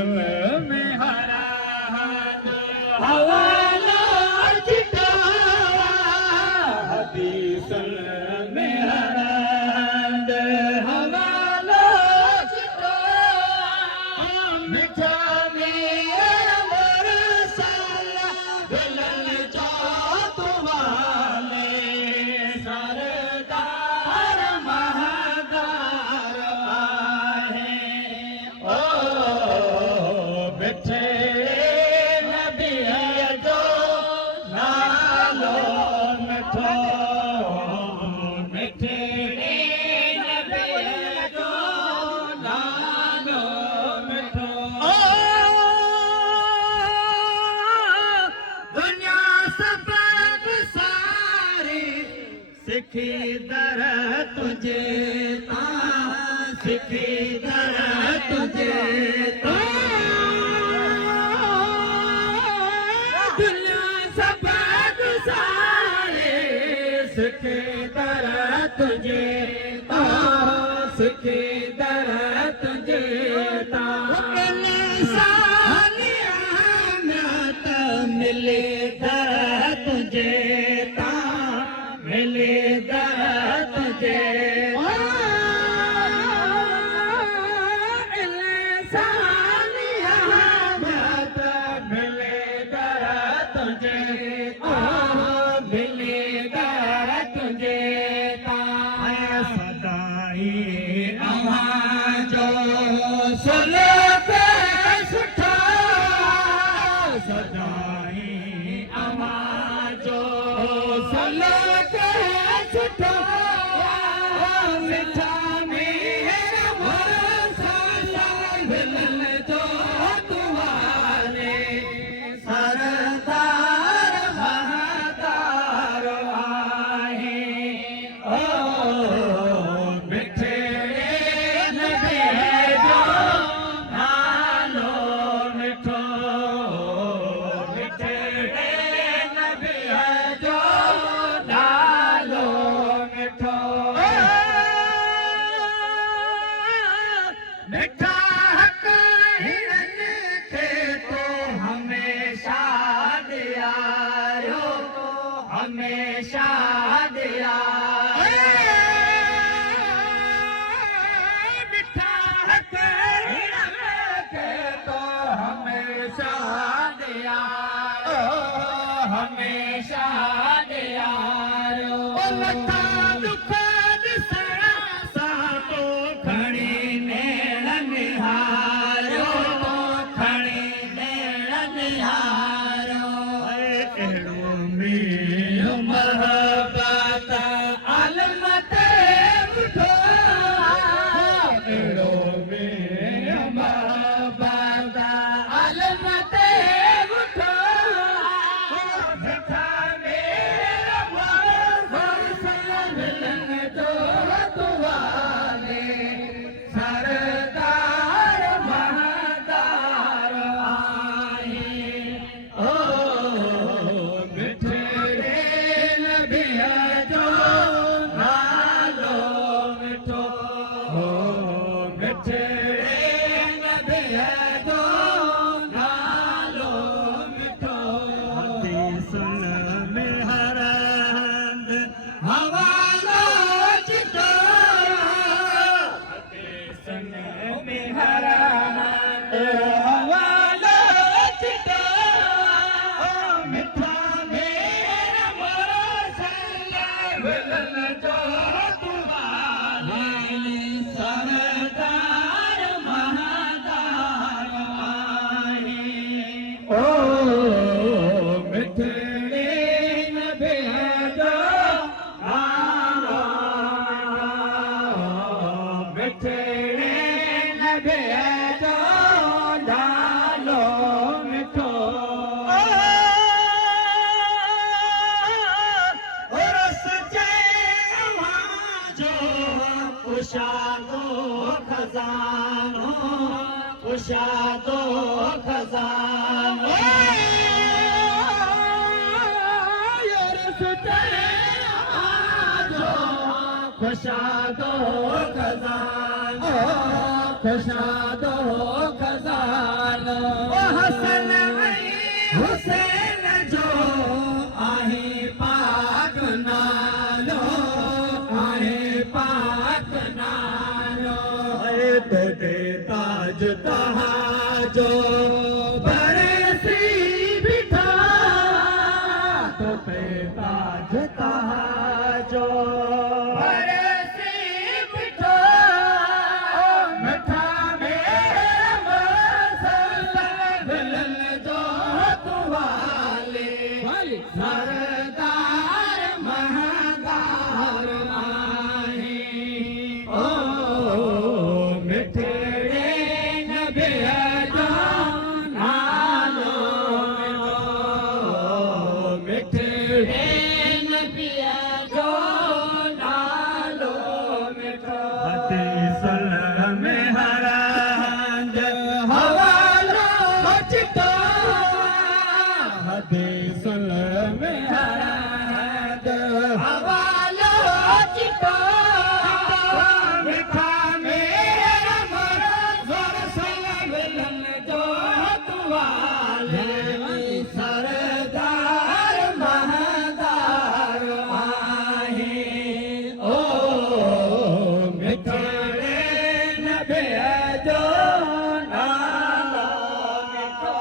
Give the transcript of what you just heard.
सल में हरा हवाला चिटावा हदीसल में हरा हवाला चिटावा मिठा मेरा मरसाला दिलन जात वाले सरदार महादार आए ओ बिठे नबी जो नालो मिठो मिठे नबी जो नालो मिठो दुनिया सफ़द सारी सिखी दर तुझे सिखी दर तुझे दुनिया सफ़द सारी सिखी दर तुझे सिखी दर तुझे मिले दर तुझे मिले दर तुझे मिले दर तुझे मिले दर तुझे सदाई अमा जो सुनो पे सुठा सदाई अमा जो सुनो पे सुठा मिठा मेरा मरसाला दिलन जो तुम्हारे सरदार महादार आए ओ मिठे नबी जो नालो मिठो मिठे नबी जो नालो मिठो मिठा हक हिरन खे तो हमेशा दियारो हमेशा दियारो मिठा हक हिरन खे तो हमेशा दियारो हमेशा दियारो लखा दुख ॾिसण सां तो खणी नेण निहारो खणी नेण निहारो अहिड़ो मींहुं महबत आलम ते मुठो अहिड़ो मींहुं महबत आलम ते मुठो मिठा मेरा मरसाला दिलन जो तुम्हारे सरदार महादार आए ओ मिठे नबी जो नालो मिठो मिठे नबी जो नालो मिठो हदीसन में हरा हवालो चिटो हदीसन में हरा हवालो चिटो मिठा मेरा मरसाला दिलन जो तुम्हारे सरदार महादार आए ओ मिठे नबी जो नालो मिठे नबी जो नालो मिठो रस जमा जो कुशादो खजानो कुशादो खजानो रस जमा जो खुशादो खजानो खुशादो खजानो हुसैन जो आहे पाक नालो आहे पाक नालो तोते ताज तहाजो बरसी बिठा तोते ताज तहाजो बरसी बिठा मिठा मेरा मसल जो तुवाले सरदार महदार आहे ओ मिठड़े नबी जो नालो मिठड़े नबी जो नालो मिठो हदीस में हरांज हवालो चिटा हदीस में हरांज हवालो चिटा मिठा मेरा मरज़र सलम जो तुवाले सरदार महदार आहे ओ मिठड़े नबी जो नालो मिठो